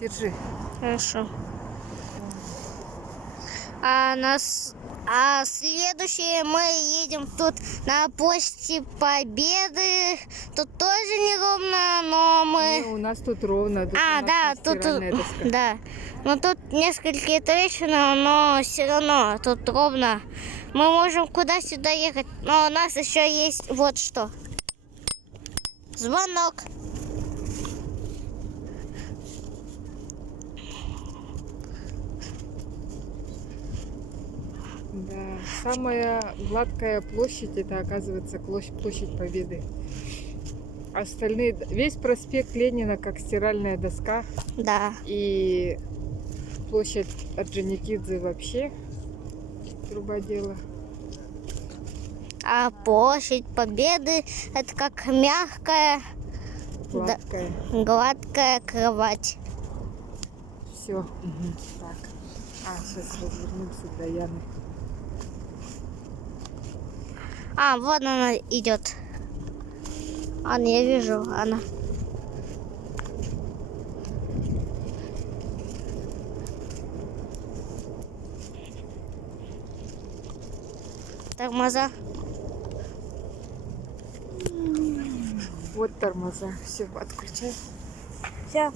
Держи. Хорошо. Следующее мы едем тут на площади Победы. Тут тоже неровно, но мы... Не, у нас тут ровно. Тут у нас да, не тут... стиральная доска. Да. Но тут несколько трещины, но все равно тут ровно. Мы можем куда-сюда ехать, но у нас еще есть вот что. Звонок. Да, самая гладкая площадь, это оказывается площадь Победы. Остальные, весь проспект Ленина как стиральная доска. Да. И площадь Орджоникидзе вообще трубодела. А площадь Победы это как мягкая, Гладкая. гладкая кровать. Все. Так. Сейчас развернемся до Яны. Вот она идет. Я вижу, она. Тормоза. Вот тормоза. Все, отключай. Все,